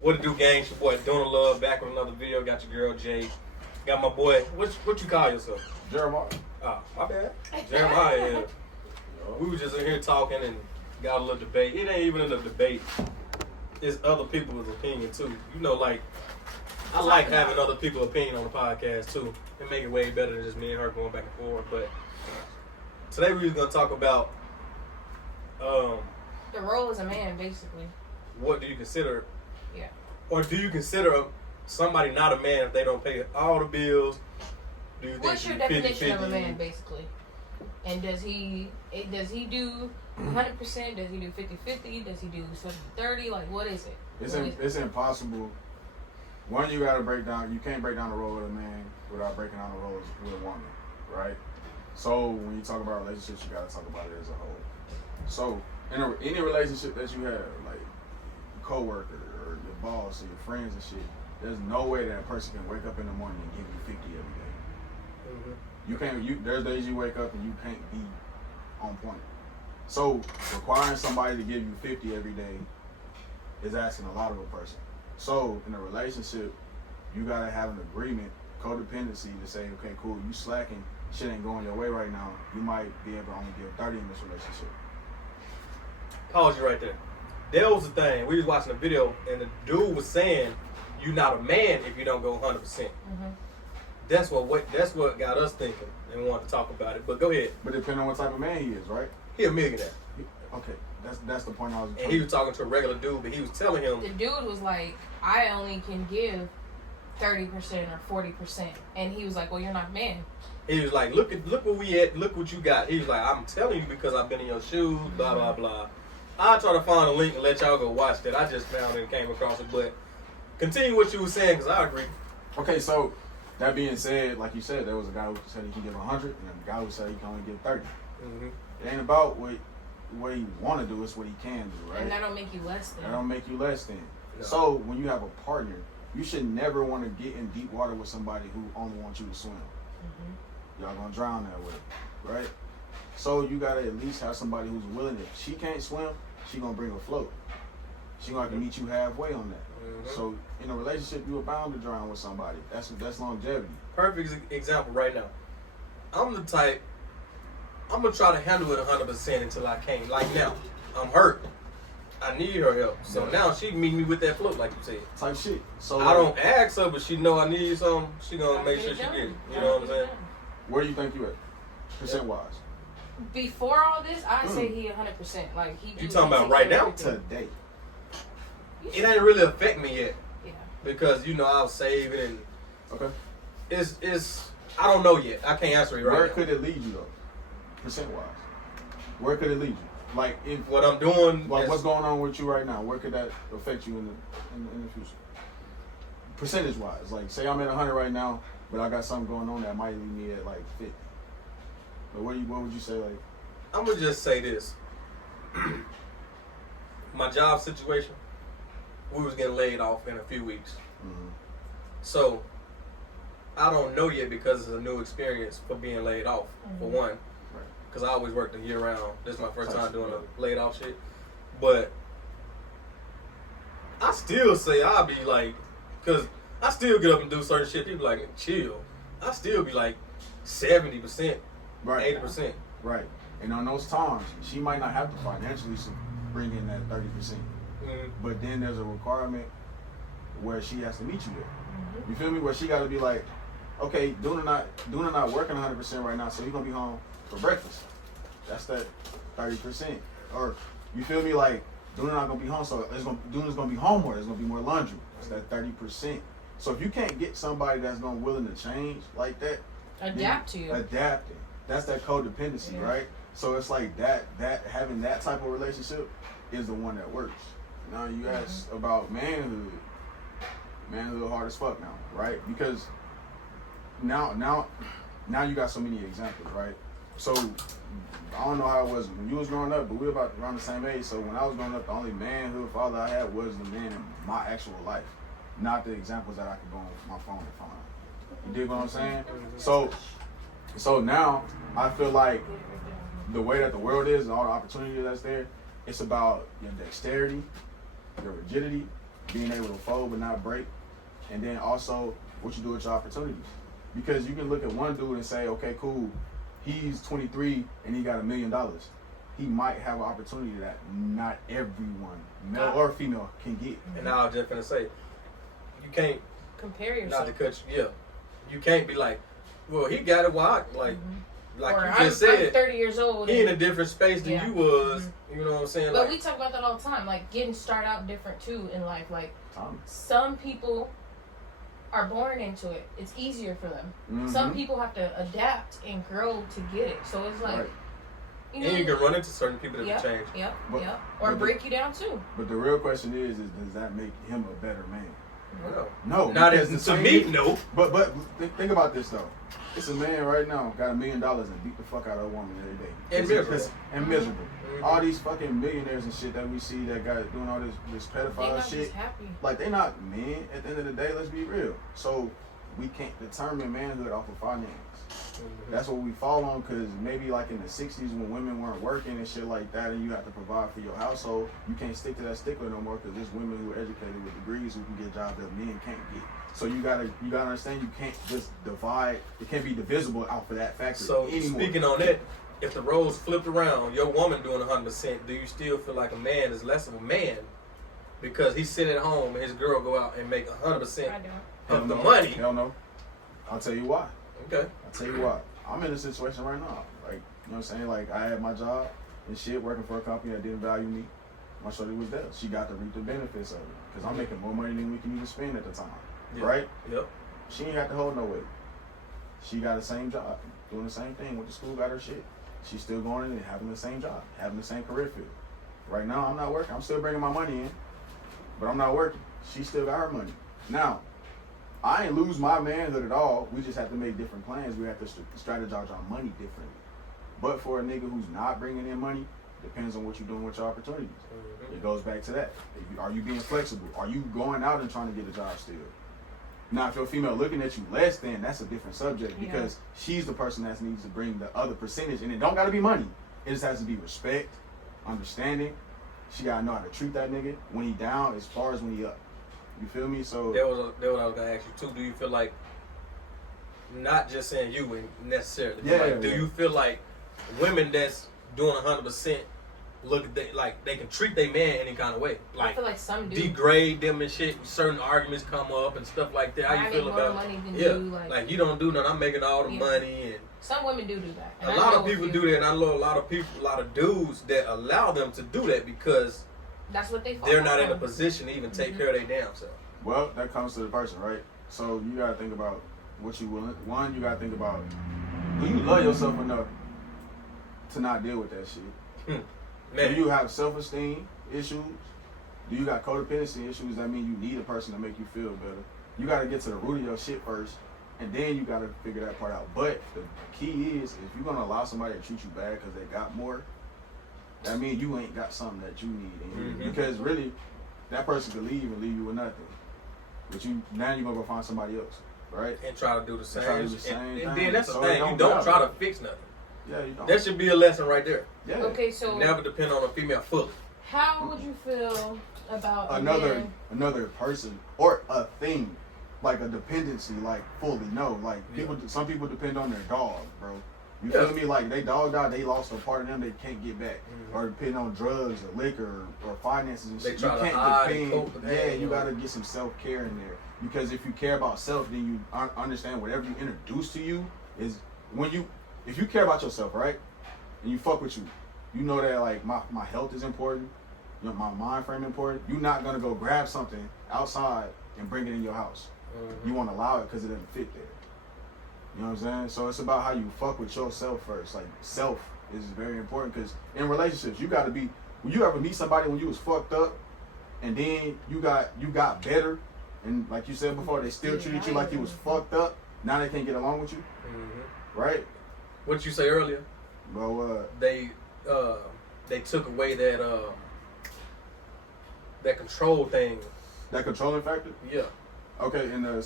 What it do, gang? It's your boy Donald Love back with another video. Got your girl Jay. Got my boy. What you call yourself? Jeremiah. Oh, my bad. Jeremiah. Yeah. We were just in here talking and got a little debate. It ain't even a debate. It's other people's opinion too. You know, like I like having other people's opinion on the podcast too. It make it way better than just me and her going back and forth. But today we was gonna talk about the role as a man, basically. What do you consider? Yeah. Or do you consider somebody not a man if they don't pay all the bills? Do you What's think your 50, definition of a 50? man, basically? And does he do 100%? Does he do 50-50? Does he do 70-30? Like, what is it? It's impossible. One, you gotta break down. You can't break down the role of a man without breaking down the role with a woman, right? So when you talk about relationships, you gotta talk about it as a whole. So in any relationship that you have, like your coworker or your boss or your friends and shit, there's no way that person can wake up in the morning and give you 50 every day. You can't. There's days you wake up and you can't be on point. So requiring somebody to give you 50 every day is asking a lot of a person. So in a relationship, you gotta have an agreement, codependency, to say, okay, cool, you slacking, shit ain't going your way right now. You might be able to only give 30 in this relationship. Pause you right there. That was the thing. We was watching a video and the dude was saying, "You're not a man if you don't go 100%." That's what got us thinking and wanted to talk about it. But go ahead. But depending on what type of man he is, right? He a millionaire. Okay, that's the point I was. And he was talking to a regular dude, but he was telling him The dude was like, I only can give 30% or 40%. And he was like, well, you're not a man. he was like, "Look where we at. Look what you got." He was like, "I'm telling you because I've been in your shoes." Blah blah blah. I'll try to find a link and let y'all go watch that. I just found it and came across it. But continue what you were saying because I agree. Okay, so that being said, like you said, there was a guy who said he can give 100, and a guy who said he can only give 30. It ain't about what he want to do, it's what he can do, right? And that don't make you less than. That don't make you less than. No. So when you have a partner, you should never want to get in deep water with somebody who only wants you to swim. Y'all gonna drown that way, right? So you gotta at least have somebody who's willing. If she can't swim, she gonna bring a float. She gonna have to meet you halfway on that. So in a relationship, you are bound to drown with somebody. That's longevity. Perfect example right now. I'm the type. I'm gonna try to handle it 100% until I can't. Like now, I'm hurt. I need her help. So now she meet me with that float, like you said. Type shit. So I don't ask her, but she know I need something. She gonna make sure she get it. You know what I'm saying? Where do you think you at, percent wise? Before all this, I say he 100%. Like he. You talking about right now? Today. It ain't really affect me yet Yeah. because you know I was saving and Okay. it's I don't know yet. I can't answer it right Where now. could it lead you though, percent wise? Where could it lead you? Like if What I'm doing, like is- what's going on with you right now? Where could that affect you in the future? Percentage wise, like say I'm at 100 right now, but I got something going on that might leave me at like 50. But what would you say like? I'm gonna just say this. My job situation, we was getting laid off in a few weeks. So I don't know yet because it's a new experience for being laid off, for one. Right. Because I always worked a year round. This is my first time doing Right. a laid off shit. But I still say I'll be like, because I still get up and do certain shit. People like, chill. I still be like 70%, Right. 80%. Right. And on those times, she might not have to financially bring in that 30%. But then there's a requirement where she has to meet you there. You feel me? Where she got to be like, okay, Duna not working 100% right now, so you're gonna be home for breakfast. That's that 30%. Or you feel me? Like Duna not gonna be home, so Duna's gonna be home more. There's gonna be more laundry. That's that 30%. So if you can't get somebody that's gonna willing to change like that, Adapt to you. adapting. That's that codependency, right? So it's like that having that type of relationship is the one that works. Now you ask about manhood. Manhood hard as fuck now, right? Because now you got so many examples, right? So I don't know how it was when you was growing up, but we were about around the same age. So when I was growing up, the only manhood father I had was the man in my actual life, not the examples that I could go on my phone and find. You dig what I'm saying? So now I feel like the way that the world is and all the opportunity that's there, it's about your dexterity, your rigidity, being able to fold but not break, and then also what you do with your opportunities. Because you can look at one dude and say, okay, cool, he's 23 and he got $1 million. He might have an opportunity that not everyone, male or female, can get. And now I was just gonna say, you can't compare yourself. not to cut you. Yeah, you can't be like, well, he got it. Why? Like or you just said, I'm 30 years old. He in a different space than you was. You know what I'm saying? But like, we talk about that all the time. Like getting started out different too in life. Like Tom. Some people are born into it. It's easier for them. Some people have to adapt and grow to get it. So it's like, you know, and you can run into certain people that can change. Or break you down too. But the real question is does that make him a better man? No. No. Not as to me, no. But think about this though. It's a man right now got $1 million and beat the fuck out of a woman every day. And miserable. All these fucking millionaires and shit that we see that got doing all this pedophile shit. Just happy. Like they not men at the end of the day, let's be real. So we can't determine manhood off of finance. That's what we fall on, because maybe like in the 60s when women weren't working and shit like that and you have to provide for your household, you can't stick to that stickler no more because there's women who are educated with degrees who can get jobs that men can't get. So you gotta understand, you can't just divide, it can't be divisible out for that factor anymore. Speaking on that, if the roles flipped around, your woman doing 100%, do you still feel like a man is less of a man because he sit at home and his girl go out and make 100% of the money? Hell no. I'll tell you why. Okay. I'll tell you what. I'm in a situation right now. Like, you know what I'm saying? Like, I had my job and shit, working for a company that didn't value me. My shorty was there. She got to reap the benefits of it. Because I'm making more money than we can even spend at the time. Yeah. Right? Yep. She ain't got to hold no weight. She got the same job, doing the same thing, went to school, got her shit. She's still going in and having the same job, having the same career field. Right now, I'm not working. I'm still bringing my money in, but I'm not working. She still got her money. Now, I ain't lose my manhood at all. We just have to make different plans. We have to strategize our money differently. But for a nigga who's not bringing in money, depends on what you're doing with your opportunities. It goes back to that. Are you being flexible? Are you going out and trying to get a job still? Now, if your female looking at you less than, that's a different subject because she's the person that needs to bring the other percentage, and it don't gotta be money. It just has to be respect, understanding. She gotta know how to treat that nigga when he down as far as when he up. You feel me? So that was what I was gonna ask you too. Do you feel like, not just saying you necessarily, but do you feel like women that's doing 100% look at like they can treat their man any kind of way? Like, I feel like some do. Degrade them and shit. Certain arguments come up and stuff like that. How you feel about? Money than you, like you don't do nothing. I'm making all the money and. Some women do that. And a lot of people do that, and I know a lot of dudes that allow them to do that because that's what they're not in a position to even take care of their damn self. Well, that comes to the person, right? So you gotta think about what you willing. One, you gotta think about, do you love yourself enough to not deal with that shit? Do you have self-esteem issues? Do you got codependency issues? That mean you need a person to make you feel better. You gotta get to the root of your shit first, and then you gotta figure that part out. But the key is, if you're gonna allow somebody to treat you bad because they got more, that means you ain't got something that you need. Because really, that person could leave and leave you with nothing. But now you're gonna go find somebody else, right? And try to do the same. And then that's the So thing. You don't try to fix nothing. Yeah, you don't. That should be a lesson right there. Yeah. Okay, so never depend on a female fully. How would you feel about another person or a thing, like a dependency, like fully? No, like some people depend on their dog, bro. You feel me? Like they dog died, they lost a part of them they can't get back, or depend on drugs or liquor or finances and shit. They try you can't to hide depend. and cope with You gotta get some self-care in there, because if you care about self, then you understand whatever you introduce to you is if you care about yourself, right, and you fuck with you know that like my health is important, you know, my mind frame important. You're not gonna go grab something outside and bring it in your house. You want to allow it because it doesn't fit there. You know what I'm saying? So it's about how you fuck with yourself first. Like, self is very important, because in relationships, you got to be, when you ever meet somebody when you was fucked up and then you got better, and like you said before, they still treated you like you was fucked up, now they can't get along with you, right? What you say earlier? Well, they took away that control thing. That controlling factor? Yeah. Okay, in a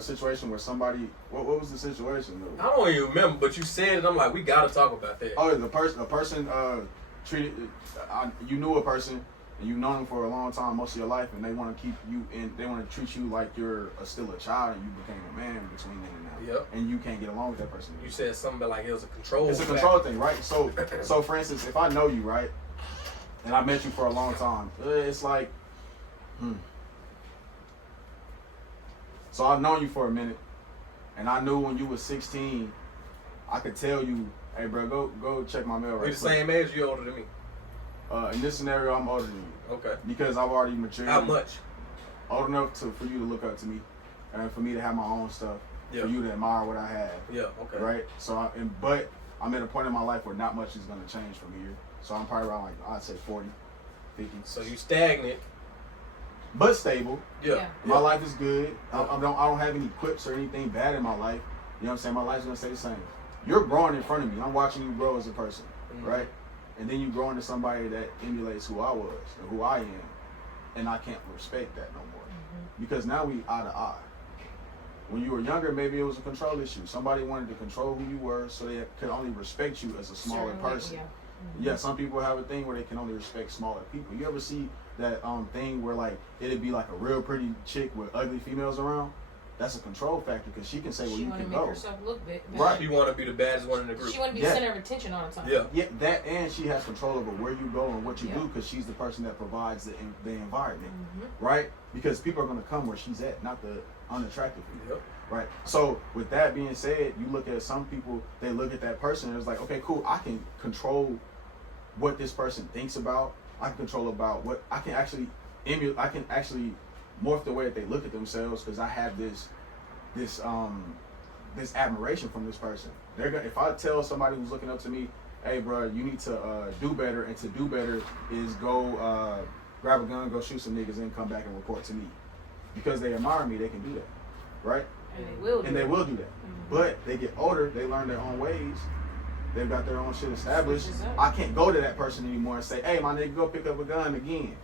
situation where somebody, what was the situation though? I don't even remember, but you said it. I'm like, we gotta talk about that. Oh, a person treated, you knew a person, and you've known them for a long time, most of your life, and they want to keep you in, they want to treat you like you're still a child, and you became a man between then and now. Yep. And you can't get along with that person. You said something about like it was a control. It's a control thing, right? So for instance, if I know you, right, and I met you for a long time, it's like, So I've known you for a minute, and I knew when you was 16, I could tell you, hey, bro, go check my mail right quick. You the same age, you older than me? In this scenario, I'm older than you. Okay. Because I've already matured. How much? Old enough for you to look up to me, and for me to have my own stuff, Yeah. for you to admire what I have. Yeah, okay. Right? So, but I'm at a point in my life where not much is going to change from here. So I'm probably around, like, I'd say 40, 50. So you stagnant. But stable. Yeah. My life is good. I don't have any quips or anything bad in my life. You know what I'm saying? My life's going to stay the same. You're growing in front of me. I'm watching you grow as a person. Right? And then you grow into somebody that emulates who I was and who I am. And I can't respect that no more. Because now we eye to eye. When you were younger, maybe it was a control issue. Somebody wanted to control who you were so they could only respect you as a smaller person. Yeah, some people have a thing where they can only respect smaller people. You ever see that thing where like it'd be like a real pretty chick with ugly females around? That's a control factor because she can say where you can go. She want to make herself look big. Right. She want to be the baddest one in the group. She want to be the center of attention all the time. Yeah. Yeah, that, and she has control over where you go and what you do because she's the person that provides the environment, right? Because people are going to come where she's at, not the unattractive people. Yep. Right. So with that being said, you look at some people, they look at that person and it's like, okay, cool, I can control what this person thinks about. I can control about what I can actually emulate. I can actually morph the way that they look at themselves because I have this admiration from this person. They're gonna, if I tell somebody who's looking up to me, hey, bro, you need to do better, and to do better is go grab a gun, go shoot some niggas, and come back and report to me. Because they admire me, they can do that, right? And they will do that. But they get older, they learn their own ways. They've got their own shit established. I can't go to that person anymore and say, hey, my nigga, go pick up a gun again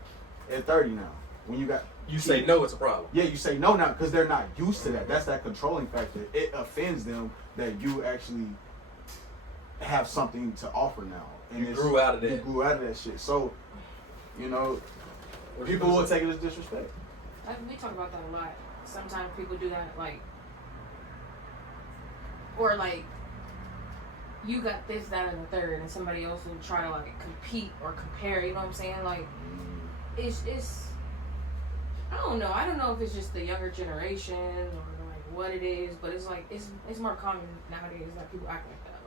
at 30 now. When you got... You say no, it's a problem. Yeah, you say no now because they're not used to that. That's that controlling factor. It offends them that you actually have something to offer now. And you grew out of that. You grew out of that shit. So, you know, people will take it as disrespect. We talk about that a lot. Sometimes people do that, like, or like, you got this, that, and the third, and somebody else will try to like compete or compare. You know what I'm saying? Like, it's. I don't know. I don't know if it's just the younger generation or like what it is, but it's like it's more common nowadays that people act like that.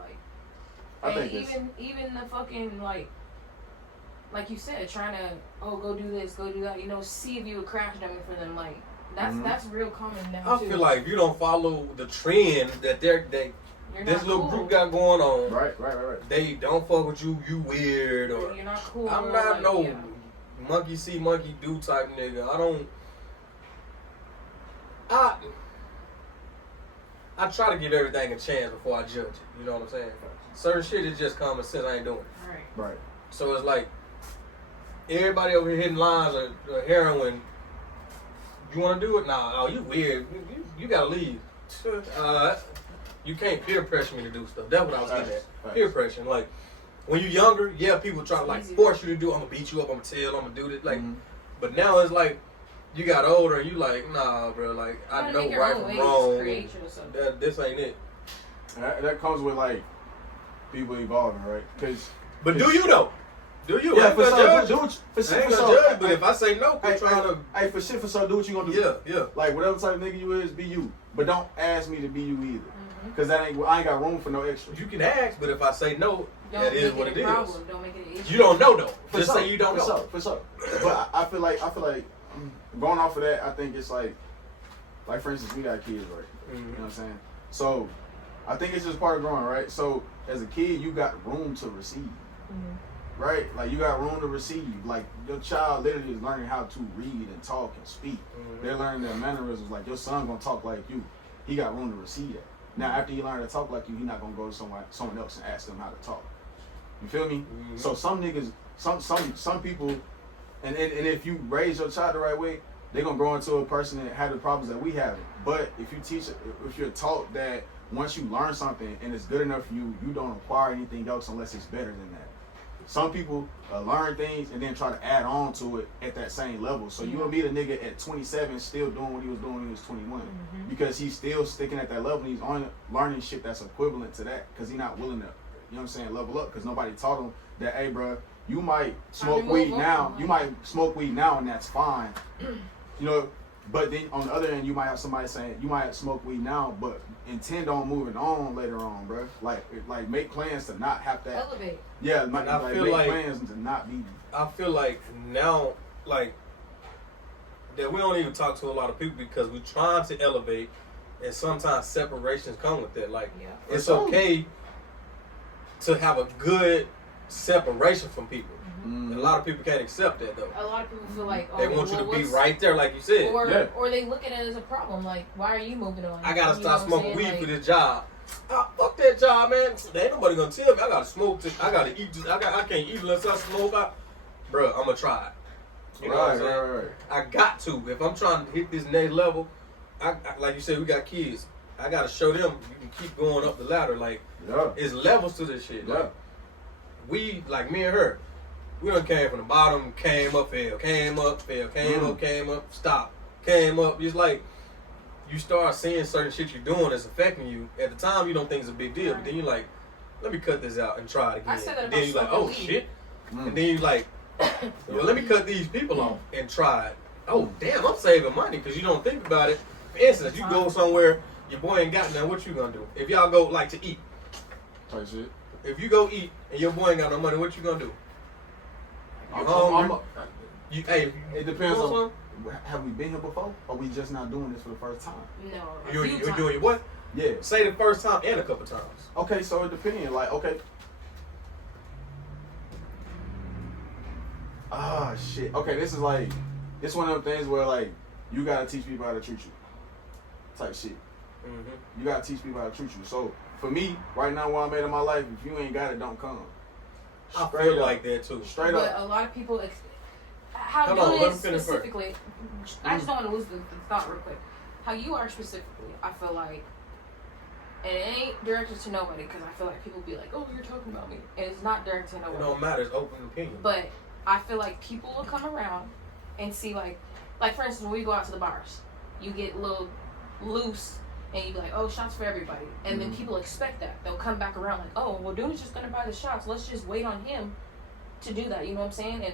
Like, I and even the fucking like you said, trying to go do this, go do that. You know, see if you a crash dummy for them. Like that's real common now. I feel like if you don't follow the trend that this little group got going on, right. They don't fuck with you. You weird or you're not cool. I'm not monkey see, monkey do type nigga. I try to give everything a chance before I judge it. You know what I'm saying? Certain shit is just common sense. I ain't doing it. Right. So it's like everybody over here hitting lines of heroin. You want to do it? Nah. Oh, you weird. You gotta leave. You can't peer pressure me to do stuff. That's what I was getting at. Peer pressure. Like when you're younger, yeah, people try to like force you to do. I'm gonna beat you up. I'm gonna tell. I'm gonna do this. Like, but now it's like. You got older and you like, nah, bro, like, I know right from wrong. This ain't it. That comes with, like, people evolving, right? But do you, though? Do you? Yeah, for sure. I ain't gonna judge, but if I say no, I'm trying to... Hey, for shit, for sure, do what you gonna do. Yeah. Like, whatever type of nigga you is, be you. But don't ask me to be you either. Because I ain't got room for no extra. You can ask, but if I say no, that is what it is. Don't make it an issue. You don't know, though. Just sure, say you don't know. For sure. But I feel like... Going off of that, I think it's like for instance, we got kids, right? You know what I'm saying? So, I think it's just part of growing, right? So, as a kid, you got room to receive, right? Like, you got room to receive. Like, your child literally is learning how to read and talk and speak. They're learning their mannerisms. Like, your son gonna talk like you. He got room to receive that. Now, after he learn to talk like you, he not gonna go to someone else and ask them how to talk. You feel me? So, some niggas, some people. And if you raise your child the right way, they're going to grow into a person that had the problems that we have. But if you're taught that once you learn something and it's good enough for you, you don't acquire anything else unless it's better than that. some people learn things and then try to add on to it at that same level. So you will meet a nigga at 27 still doing what he was doing when he was 21 because he's still sticking at that level. And he's only learning shit that's equivalent to that because he's not willing to, you know what I'm saying, level up because nobody taught him that, hey, bro, you might smoke weed now. You might smoke weed now and that's fine. You know, but then on the other end, you might have somebody saying you might smoke weed now, but intend on moving on later on, bro. Like make plans to not have that. Elevate. Yeah, And make plans to not be. I feel like now, like, that we don't even talk to a lot of people because we're trying to elevate, and sometimes separations come with that. Like, it's okay to have a good separation from people. And a lot of people can't accept that, though. A lot of people feel like, they want you to be right there, like you said. Or they look at it as a problem. Like, why are you moving on? I gotta stop smoking weed for this job. Fuck that job, man. There ain't nobody gonna tell me. I gotta smoke. I gotta eat. I can't eat unless I smoke. Bro, I'm gonna try it. You know what I'm saying? Right. I got to. If I'm trying to hit this next level, I like you said, we got kids. I gotta show them you can keep going up the ladder. Like, it's levels to this shit. Like, we, like me and her, we done came from the bottom, came up, fell, came up, fell, came up, stopped, came up. It's like you start seeing certain shit you're doing that's affecting you. At the time, you don't think it's a big deal, but then you're like, let me cut this out and try it again. I said that and then you're like, oh shit. And then you're like, well, let me cut these people off and try it. Oh, damn, I'm saving money because you don't think about it. For instance, you go somewhere, your boy ain't got nothing, what you gonna do? If y'all go, like, to eat. Type shit. If you go eat and your boy ain't got no money, what you gonna do? Hey, it depends on. Have we been here before, or we just not doing this for the first time? No. You're doing it what? Yeah. Say the first time and a couple times. Okay, so it depends. Like, okay. Ah, shit. Okay, this is one of them things where, like, you gotta teach people how to treat you. Type shit. You gotta teach people how to treat you. So, for me, right now where I'm at in my life, if you ain't got it, don't come. I feel like that too. Straight up. But a lot of people, how Come on, you let is me finish specifically, I just don't want to lose the thought real quick. How you are specifically, I feel like, and it ain't directed to nobody because I feel like people be like, oh, you're talking about me. And it's not directed to nobody. It don't matter, it's open opinion. But I feel like people will come around and see like for instance, when we go out to the bars, you get a little loose and you be like, oh, shots for everybody. And then people expect that. They'll come back around like, oh, well, dude is just going to buy the shots. Let's just wait on him to do that. You know what I'm saying? And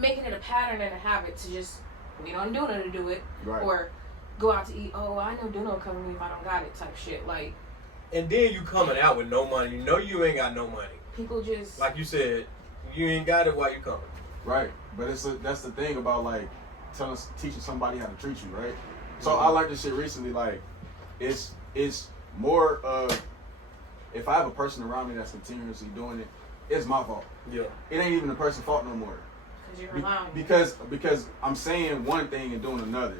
making it a pattern and a habit to just wait on Duno to do it. Right. Or go out to eat. Oh, I know Duno will come to me if I don't got it type shit. Like. And then you coming out with no money. You know you ain't got no money. People just. Like you said, you ain't got it while you coming. Right. But that's the thing about, like, teaching somebody how to treat you, right? So I learned this shit recently, like, it's more of, if I have a person around me that's continuously doing it, it's my fault. Yeah. It ain't even the person's fault no more. Because you're relying. Because I'm saying one thing and doing another.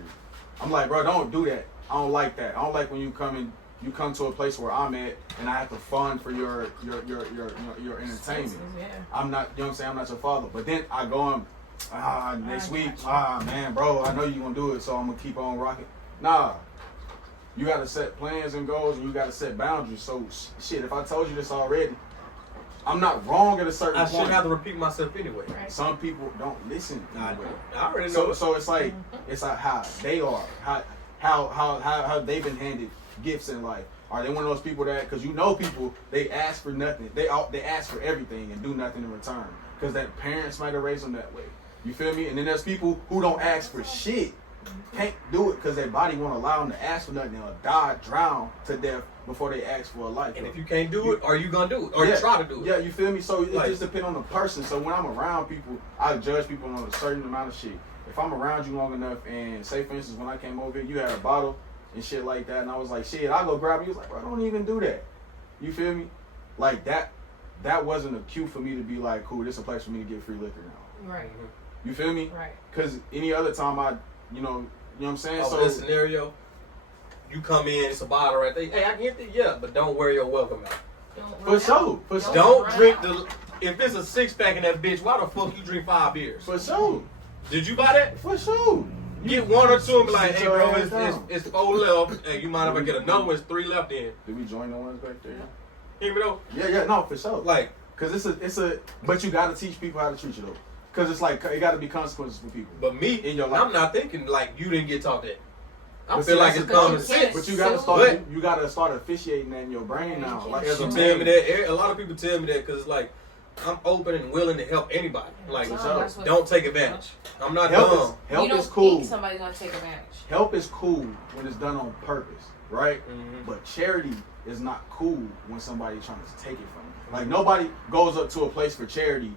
I'm like, bro, don't do that. I don't like that. I don't like when you come to a place where I'm at and I have to fund for your entertainment. Yeah. I'm not, you know what I'm saying, I'm not your father. But then I go on, next week, man, bro, I know you gonna do it, so I'm gonna keep on rocking. Nah. You gotta set plans and goals and you gotta set boundaries. So shit, if I told you this already, I'm not wrong at a certain point. I shouldn't have to repeat myself anyway. Right. Some people don't listen anyway. I already know. So it's like how they are, how they've been handed gifts in life. Are they one of those people that, because you know people, they ask for nothing, they ask for everything and do nothing in return because their parents might have raised them that way. You feel me? And then there's people who don't ask for shit, can't do it because their body won't allow them to ask for nothing. They'll drown to death before they ask for a life. And if you can't do it, are you gonna do it? Or you try to do it? Yeah, you feel me? So it Like, just depends on the person. So when I'm around people, I judge people on a certain amount of shit. If I'm around you long enough, and say for instance when I came over here, you had a bottle and shit like that, and I was like, shit, I'll go grab it. He was like, bro, don't even do that. You feel me? Like that wasn't a cue for me to be like, cool, this is a place for me to get free liquor now. Right. You feel me? Right. Because any other time you know what I'm saying? So this scenario, you come in, it's a bottle right there. Hey, I get it, yeah, but don't wear your welcome out. For sure. Don't drink if it's a 6-pack in that bitch, why the fuck you drink 5 beers? For sure. Did you buy that? For sure. Get 1 or 2 and be like, Sit hey your bro, ass down. it's 4 left. Hey, you mind if I get another one? It's 3 left in. Did we join the ones back there? Hear me though? Yeah, no, for sure. Like, Cause it's a, but you gotta teach people how to treat you though. Cause it's like it gotta be consequences for people. But me, in your life. I'm not thinking like you didn't get taught that. I But feel see, like that's it's the common thing. sense. But you gotta start. You gotta start officiating that in your brain now. Like as You a tell man. me that. A lot of people tell me that because it's like I'm open and willing to help anybody. Like, That's what- don't take advantage. I'm not Help dumb. You don't is cool. think somebody's gonna take advantage. Help is cool when it's done on purpose, right? Mhm. But charity is not cool when somebody's trying to take it from you. Like nobody goes up to a place for charity.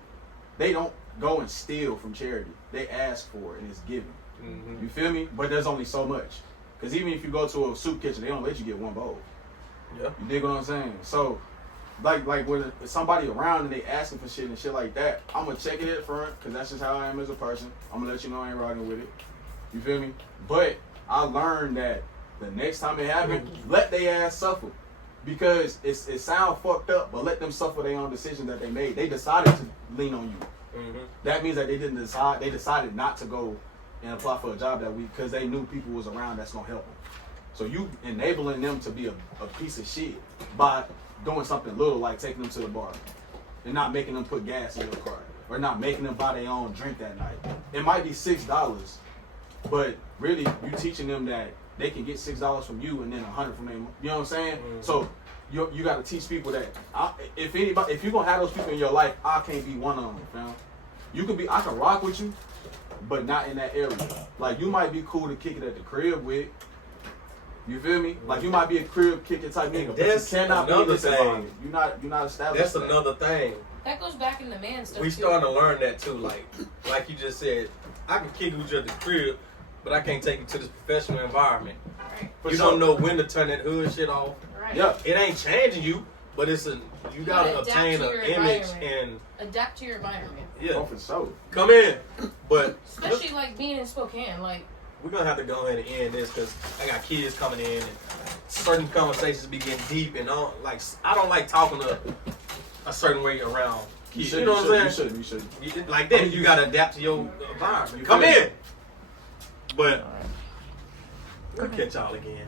They don't go and steal from charity. They ask for it and it's given. Mhm. You feel me? But there's only so much. Because even if you go to a soup kitchen, they don't let you get one bowl. Yeah. You dig what I'm saying? So, like when somebody around and they asking for shit and shit like that, I'm gonna check it at front because that's just how I am as a person. I'm gonna let you know I ain't riding with it. You feel me? But I learned that the next time it happens, let they ass suffer. Because it sound fucked up, but let them suffer their own decision that they made. They decided to lean on you. Mhm. That means that they didn't decide. They decided not to go and apply for a job that week because they knew people was around that's gonna help them. So you enabling them to be a piece of shit by doing something little like taking them to the bar and not making them put gas in your car or not making them buy their own drink that night. It might be $6, but really you teaching them that they can get $6 from you and then $100 from them. You know what I'm saying? Mhm. So you got to teach people that if you're gonna have those people in your life, I can't be one of them, fam. You can be, I can rock with you, but not in that area. Like you might be cool to kick it at the crib with. You feel me? Like you might be a crib kicking type nigga, but you That's cannot be in another this thing. environment. You're not established. That's for that. another thing. That goes back into man stuff. We too. starting to learn that too. Like you just said, I can kick it with you at the crib, but I can't take you to this professional environment. Right. For You sure. don't know when to turn that hood shit off. Right. Yeah. It ain't changing you, but you gotta gotta adapt obtain to an your image environment. Adapt to your environment. and yeah, Oh, for sure. come in. But Especially like being in Spokane. Like, we're gonna have to go ahead and end this because I got kids coming in and certain conversations be getting deep and I don't like talking to a certain way around kids. You know what I'm saying? You should. Like that, you gotta adapt to your environment. Come in. But we'll catch y'all again.